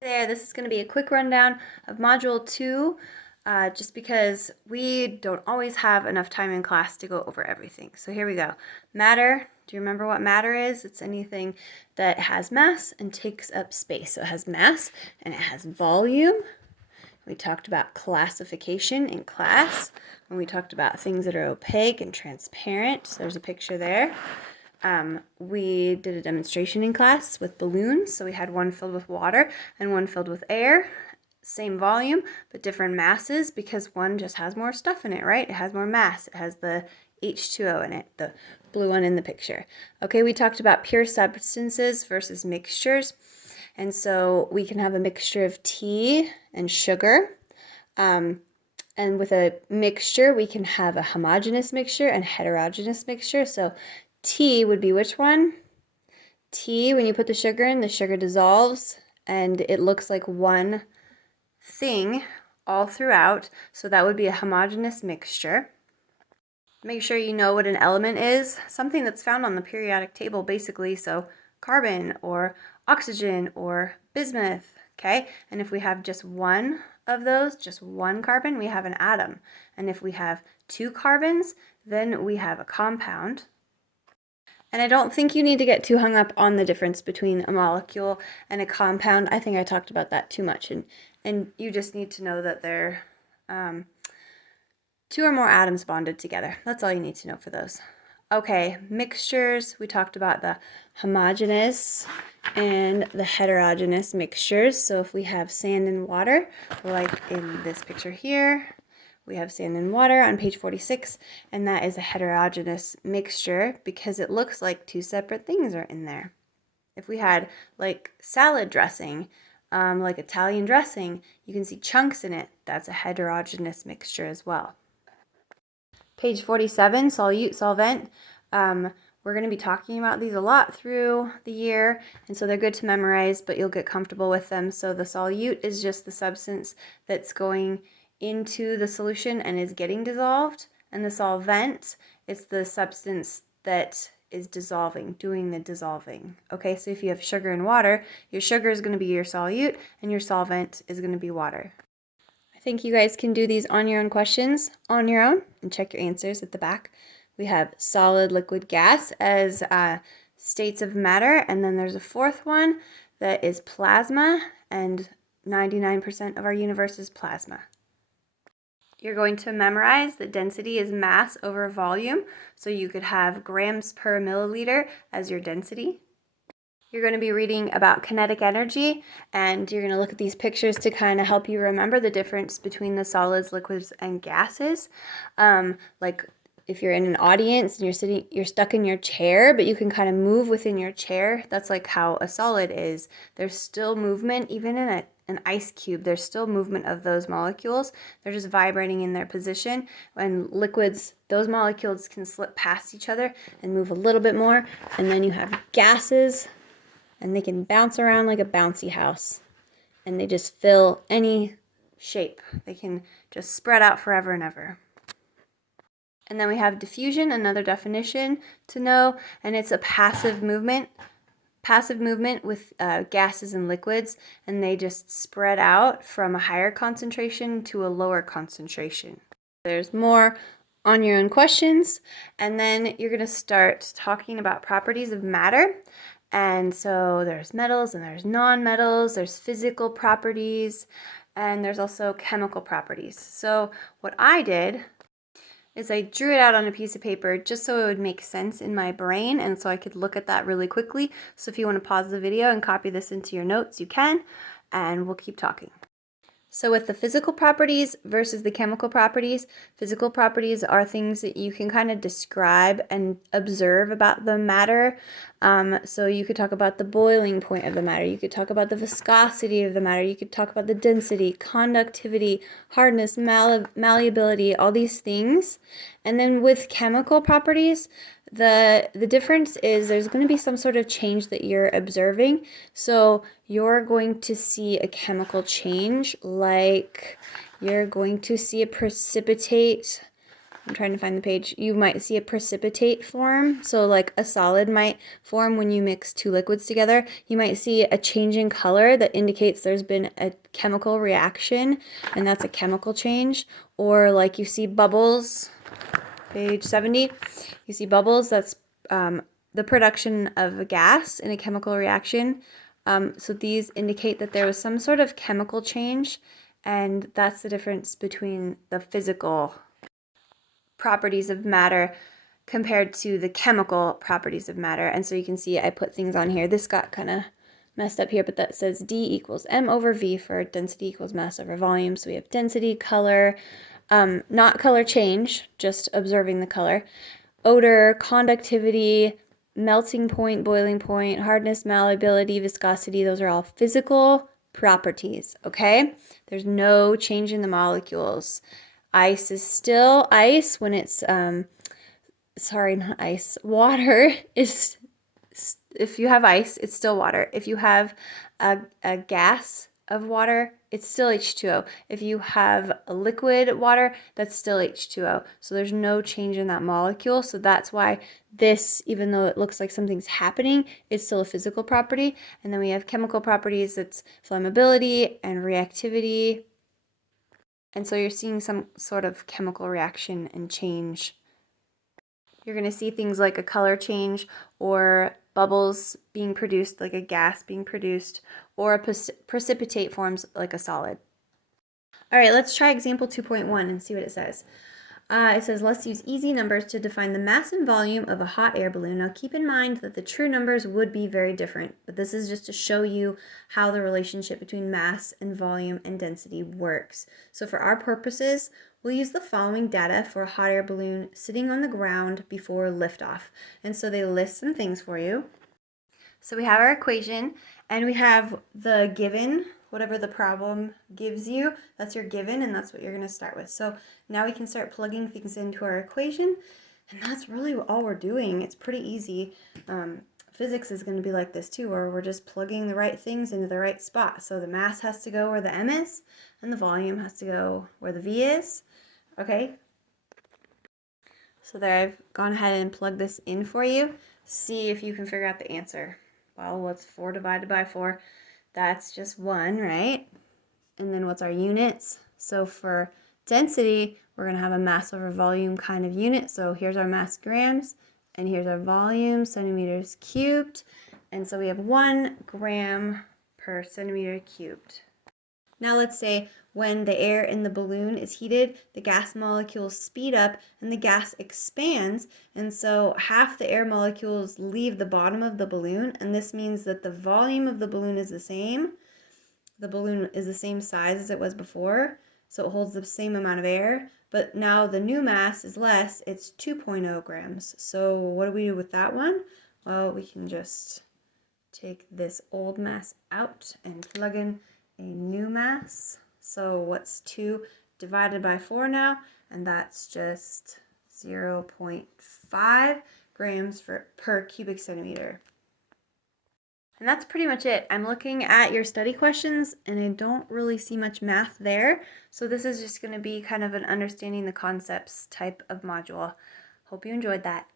There, this is going to be a quick rundown of Module 2, just because we don't always have enough time in class to go over everything. So here we go. Matter, do you remember what matter is? It's anything that has mass and takes up space. So it has mass and it has volume. We talked about classification in class when we talked about things that are opaque and transparent. So there's a picture there. We did a demonstration in class with balloons. So we had one filled with water and one filled with air. Same volume, but different masses because one just has more stuff in it, right? It has more mass. It has the H2O in it, the blue one in the picture. Okay, we talked about pure substances versus mixtures. And so we can have a mixture of tea and sugar. And with a mixture, we can have a homogeneous mixture and heterogeneous mixture. So tea would be which one? Tea, when you put the sugar in, the sugar dissolves and it looks like one thing all throughout. So that would be a homogeneous mixture. Make sure you know what an element is. Something that's found on the periodic table, basically. So carbon or oxygen or bismuth, okay? And if we have just one of those, just one carbon, we have an atom. And if we have two carbons, then we have a compound. And I don't think you need to get too hung up on the difference between a molecule and a compound. I think I talked about that too much. And you just need to know that they're two or more atoms bonded together. That's all you need to know for those. Okay, mixtures. We talked about the homogeneous and the heterogeneous mixtures. So if we have sand and water, like in this picture here, we have sand and water on page 46, and that is a heterogeneous mixture because it looks like two separate things are in there. If we had like salad dressing, like Italian dressing, you can see chunks in it. That's a heterogeneous mixture as well. Page 47, solute, solvent. We're going to be talking about these a lot through the year, and so they're good to memorize, but you'll get comfortable with them. So the solute is just the substance that's going into the solution and is getting dissolved, and the solvent is the substance that is dissolving, doing the dissolving. Okay, so if you have sugar and water, your sugar is going to be your solute, and your solvent is going to be water. I think you guys can do these on your own questions on your own and check your answers at the back. We have solid, liquid, gas as states of matter, and then there's a fourth one that is plasma, and 99% of our universe is plasma. You're going to memorize that density is mass over volume, so you could have grams per milliliter as your density. You're going to be reading about kinetic energy, and you're going to look at these pictures to kind of help you remember the difference between the solids, liquids, and gases. Like if you're in an audience and you're stuck in your chair, but you can kind of move within your chair. That's like how a solid is. There's still movement, even in an ice cube, there's still movement of those molecules. They're just vibrating in their position. When liquids, those molecules can slip past each other and move a little bit more. And then you have gases, and they can bounce around like a bouncy house. And they just fill any shape. They can just spread out forever and ever. And then we have diffusion, another definition to know, and it's a passive movement. Passive movement with gases and liquids, and they just spread out from a higher concentration to a lower concentration. There's more on your own questions, and then you're going to start talking about properties of matter. And so there's metals and there's non-metals, there's physical properties, and there's also chemical properties. So what I did is I drew it out on a piece of paper just so it would make sense in my brain and so I could look at that really quickly. So if you want to pause the video and copy this into your notes, you can, and we'll keep talking. So with the physical properties versus the chemical properties, physical properties are things that you can kind of describe and observe about the matter. So you could talk about the boiling point of the matter. You could talk about the viscosity of the matter. You could talk about the density, conductivity, hardness, malleability, all these things. And then with chemical properties, the difference is there's going to be some sort of change that you're observing. So you're going to see a chemical change, like you're going to see a precipitate I'm trying to find the page. You might see a precipitate form. So like a solid might form when you mix two liquids together. You might see a change in color that indicates there's been a chemical reaction, and that's a chemical change. Or like you see bubbles, page 70, you see bubbles, that's the production of a gas in a chemical reaction. So these indicate that there was some sort of chemical change, and that's the difference between the physical properties of matter compared to the chemical properties of matter. And so you can see I put things on here. This got kind of messed up here, but that says D equals M over V for density equals mass over volume. So we have density, color, not color change, just observing the color, odor, conductivity, melting point, boiling point, hardness, malleability, viscosity. Those are all physical properties, okay? There's no change in the molecules. Ice is still ice when it's, sorry, not ice. Water is, if you have ice, it's still water. If you have a gas of water, it's still H2O. If you have a liquid water, that's still H2O. So there's no change in that molecule. So that's why this, even though it looks like something's happening, it's still a physical property. And then we have chemical properties, it's flammability and reactivity. And so you're seeing some sort of chemical reaction and change. You're going to see things like a color change or bubbles being produced, like a gas being produced, or a precipitate forms like a solid. All right, let's try example 2.1 and see what it says. It says, let's use easy numbers to define the mass and volume of a hot air balloon. Now keep in mind that the true numbers would be very different, but this is just to show you how the relationship between mass and volume and density works. So for our purposes, we'll use the following data for a hot air balloon sitting on the ground before liftoff. And so they list some things for you. So we have our equation, and we have the given, whatever the problem gives you, that's your given, and that's what you're going to start with. So now we can start plugging things into our equation, and that's really all we're doing. It's pretty easy. Physics is going to be like this too, where we're just plugging the right things into the right spot. So the mass has to go where the M is, and the volume has to go where the V is. Okay? So there, I've gone ahead and plugged this in for you. See if you can figure out the answer. Well, what's 4 divided by 4? That's just 1, right? And then what's our units? So for density, we're going to have a mass over volume kind of unit. So here's our mass grams, and here's our volume, centimeters cubed. And so we have 1 gram per centimeter cubed. Now let's say when the air in the balloon is heated, the gas molecules speed up and the gas expands. And so half the air molecules leave the bottom of the balloon. And this means that the volume of the balloon is the same. The balloon is the same size as it was before. So it holds the same amount of air. But now the new mass is less. It's 2.0 grams. So what do we do with that one? Well, we can just take this old mass out and plug in a new mass. So what's 2 divided by 4 now? And that's just 0.5 grams per cubic centimeter. And that's pretty much it. I'm looking at your study questions and I don't really see much math there. So this is just going to be kind of an understanding the concepts type of module. Hope you enjoyed that.